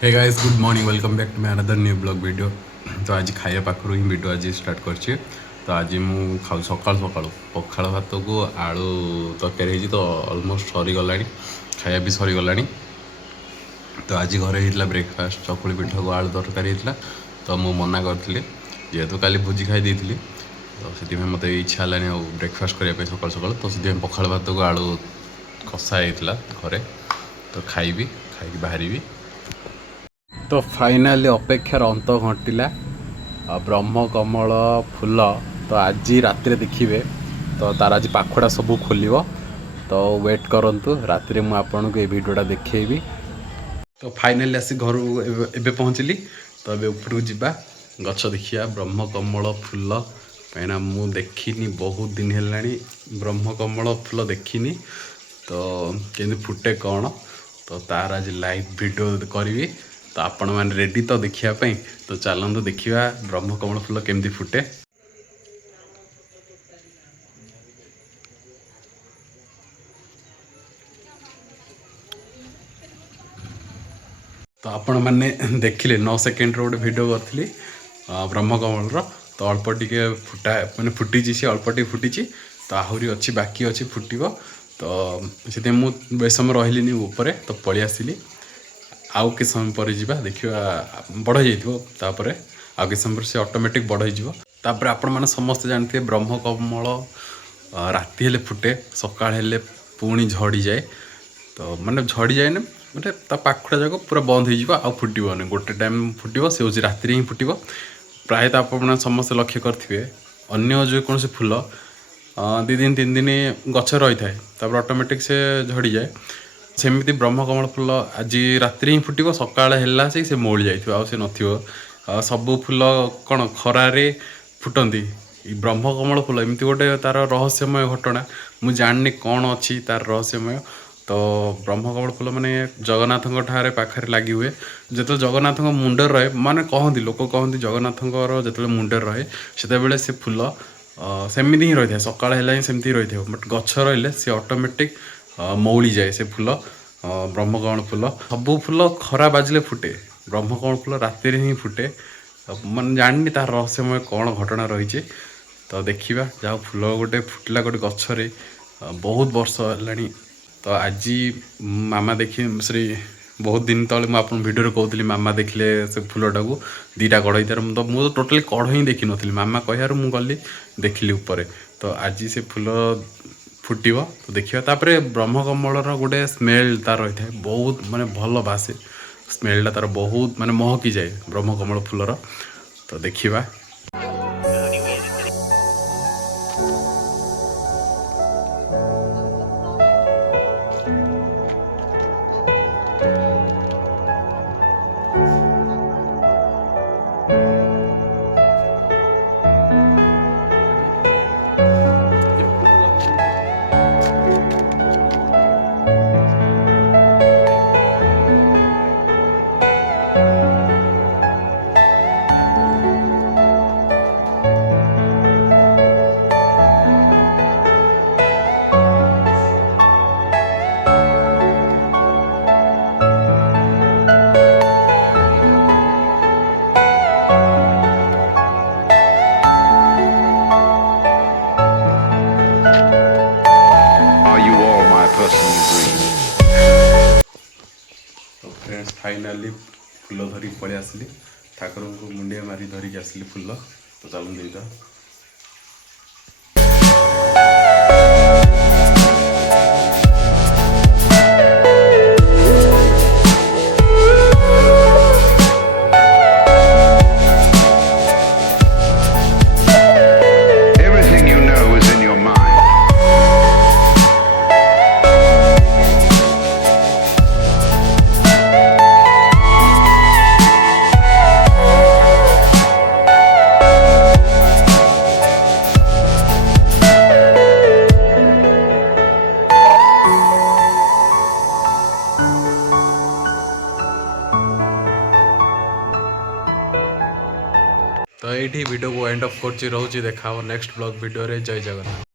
Hey guys good morning welcome back to my another new blog video. तो आज खाଇବା पाखରୁ ହିଁ video ଆଜି start କରିଛି। ତ ଆଜି ମୁଁ ଖାଉ ସକାଳୁ ସକାଳୁ ପଖାଳ ଭାତକୁ ଆଳୁ ତରକାରୀ ହେଇଛି। ତ ଅଲମୋଷ୍ଟ ସରିଗଲାଣି, ଖାଇବା ବି ସରିଗଲାଣି। ତ ଆଜି ଘରେ ହେଇଥିଲା ବ୍ରେକଫାଷ୍ଟ ଚକୁଳି ପିଠାକୁ ଆଳୁ ତରକାରୀ ହେଇଥିଲା। ତ ମୁଁ ମନା କରିଥିଲି ଯେହେତୁ କାଲି ଭୋଜି ଖାଇ ଦେଇଥିଲି, ତ ସେଥିପାଇଁ ମୋତେ ଇଚ୍ଛା ହେଲାନି ଆଉ ବ୍ରେକଫାଷ୍ଟ କରିବା ପାଇଁ ସକାଳୁ ସକାଳୁ। ତ ସେଥିପାଇଁ ପଖାଳ ଭାତକୁ ଆଳୁ କଷା ହେଇଥିଲା ଘରେ। ତ ଖାଇବି, ଖାଇକି ବାହାରିବି। ତ ଫାଇନାଲି ଅପେକ୍ଷାର ଅନ୍ତ ଘଟିଲା। ବ୍ରହ୍ମକମଳ ଫୁଲ ତ ଆଜି ରାତିରେ ଦେଖିବେ। ତ ତାର ଆଜି ପାଖୁଡ଼ା ସବୁ ଖୋଲିବ। ତ ୱେଟ୍ କରନ୍ତୁ, ରାତିରେ ମୁଁ ଆପଣଙ୍କୁ ଏ ଭିଡ଼ିଓଟା ଦେଖେଇବି। ତ ଫାଇନାଲି ଆସି ଘରୁ ଏବେ ପହଞ୍ଚିଲି। ତ ଏବେ ଉପରକୁ ଯିବା, ଗଛ ଦେଖିବା ବ୍ରହ୍ମକମଳ ଫୁଲ। କାହିଁକିନା ମୁଁ ଦେଖିନି ବହୁତ ଦିନ ହେଲାଣି, ବ୍ରହ୍ମକମଳ ଫୁଲ ଦେଖିନି। ତ କେମିତି ଫୁଟେ କ'ଣ, ତ ତାର ଆଜି ଲାଇଭ୍ ଭିଡ଼ିଓ କରିବି। ତ ଆପଣମାନେ ରେଡ଼ି ତ ଦେଖିବା ପାଇଁ? ତ ଚାଲନ୍ତୁ ଦେଖିବା ବ୍ରହ୍ମକମଳ ଫୁଲ କେମିତି ଫୁଟେ। ତ ଆପଣମାନେ ଦେଖିଲେ 9 ସେକେଣ୍ଡର ଗୋଟେ ଭିଡ଼ିଓ କରିଥିଲି ବ୍ରହ୍ମକମଳର। ତ ଅଳ୍ପ ଟିକେ ମାନେ ଫୁଟିଛି, ସେ ଅଳ୍ପ ଟିକେ ଫୁଟିଛି। ତ ଆହୁରି ଅଛି, ବାକି ଅଛି ଫୁଟିବ। ତ ସେଥିପାଇଁ ମୁଁ ବେଶ ସମୟ ରହିଲିନି ଉପରେ, ତ ପଳେଇ ଆସିଲି। ଆଉ କିଛି ସମୟ ପରେ ଯିବା ଦେଖିବା, ବଡ଼ ହେଇଯାଇଥିବ। ତାପରେ ଆଉ କିଛି ସମୟ ପରେ ସେ ଅଟୋମେଟିକ୍ ବଡ଼ ହେଇଯିବ। ତାପରେ ଆପଣମାନେ ସମସ୍ତେ ଜାଣିଥିବେ ବ୍ରହ୍ମକମଳ ରାତି ହେଲେ ଫୁଟେ, ସକାଳ ହେଲେ ପୁଣି ଝଡ଼ିଯାଏ। ତ ମାନେ ଝଡ଼ିଯାଏନି, ମାନେ ତା ପାଖୁଡ଼ା ଯାକ ପୁରା ବନ୍ଦ ହେଇଯିବ, ଆଉ ଫୁଟିବନି। ଗୋଟେ ଟାଇମ୍ ଫୁଟିବ, ସେ ହେଉଛି ରାତିରେ ହିଁ ଫୁଟିବ। ପ୍ରାୟତଃ ଆପଣମାନେ ସମସ୍ତେ ଲକ୍ଷ୍ୟ କରିଥିବେ ଅନ୍ୟ ଯେକୌଣସି ଫୁଲ 2 ଦିନ 3 ଦିନ ଗଛ ରହିଥାଏ, ତାପରେ ଅଟୋମେଟିକ୍ ସେ ଝଡ଼ିଯାଏ। ସେମିତି ବ୍ରହ୍ମକମଳ ଫୁଲ ଆଜି ରାତିରେ ହିଁ ଫୁଟିବ, ସକାଳ ହେଲା ଆସିକି ସେ ମଉଳି ଯାଇଥିବ, ଆଉ ସେ ନଥିବ। ସବୁ ଫୁଲ କ'ଣ ଖରାରେ ଫୁଟନ୍ତି? ବ୍ରହ୍ମକମଳ ଫୁଲ ଏମିତି ଗୋଟେ ତା'ର ରହସ୍ୟମୟ ଘଟଣା। ମୁଁ ଜାଣିନି କ'ଣ ଅଛି ତା'ର ରହସ୍ୟମୟ। ତ ବ୍ରହ୍ମକମଳ ଫୁଲ ମାନେ ଜଗନ୍ନାଥଙ୍କ ଠାରେ ପାଖରେ ଲାଗି ହୁଏ। ଯେତେବେଳେ ଜଗନ୍ନାଥଙ୍କ ମୁଣ୍ଡରେ ରହେ, ମାନେ କହନ୍ତି, ଲୋକ କହନ୍ତି ଜଗନ୍ନାଥଙ୍କର ଯେତେବେଳେ ମୁଣ୍ଡରେ ରହେ ସେତେବେଳେ ସେ ଫୁଲ ସେମିତି ହିଁ ରହିଥାଏ, ସକାଳ ହେଲା ହିଁ ସେମିତି ହିଁ ରହିଥିବ। ବଟ୍ ଗଛ ରହିଲେ ସେ ଅଟୋମେଟିକ୍ ମଉଳିଯାଏ ସେ ଫୁଲ। ବ୍ରହ୍ମକମଳ ଫୁଲ, ସବୁ ଫୁଲ ଖରା ବାଜିଲେ ଫୁଟେ, ବ୍ରହ୍ମକମଳ ଫୁଲ ରାତିରେ ହିଁ ଫୁଟେ। ମାନେ ଜାଣିନି ତାର ରହସ୍ୟମୟ କ'ଣ ଘଟଣା ରହିଛି। ତ ଦେଖିବା, ଯାହା ଫୁଲ ଗୋଟେ ଫୁଟିଲା ଗୋଟେ ଗଛରେ ବହୁତ ବର୍ଷ ହେଲାଣି। ତ ଆଜି ମାମା ଦେଖି ବହୁତ ଦିନ ତଳେ ମୁଁ ଆପଣଙ୍କୁ ଭିଡ଼ିଓରେ କହୁଥିଲି, ମାମା ଦେଖିଲେ ସେ ଫୁଲଟାକୁ 2ଟା କଢ଼ ହେଇଥିବାର। ମୁଁ ତ ଟୋଟାଲି କଢ଼ ହିଁ ଦେଖିନଥିଲି, ମାମା କହିବାରୁ ମୁଁ ଗଲି ଦେଖିଲି ଉପରେ। ତ ଆଜି ସେ ଫୁଲ ଫୁଟିବ, ତ ଦେଖିବା। ତାପରେ ବ୍ରହ୍ମକମଳର ଗୋଟେ ସ୍ମେଲ୍ ତାର ରହିଥାଏ, ବହୁତ ମାନେ ଭଲ ବାସେ। ସ୍ମେଲ୍ଟା ତାର ବହୁତ ମାନେ ମହକିଯାଏ ବ୍ରହ୍ମକମଳ ଫୁଲର। ତ ଦେଖିବା। ତ ଫ୍ରେଣ୍ଡସ୍ ଫାଇନାଲି ଫୁଲ ଧରିକି ପଳେଇ ଆସିଲି, ଠାକୁରଙ୍କୁ ମୁଣ୍ଡିଆ ମାରି ଧରିକି ଆସିଲି ଫୁଲ। ତ ଚାଲନ୍ତୁ ଦେଇଦବା। Everything you know is in your mind. ତ ଏଇଠି ଭିଡ଼ିଓକୁ ଏଣ୍ଡ ଅଫ୍ କରୁଛି, ରହୁଛି। ଦେଖା ହେବ ନେକ୍ସଟ ବ୍ଲଗ ଭିଡ଼ିଓରେ। ଜୟ ଜଗନ୍ନାଥ।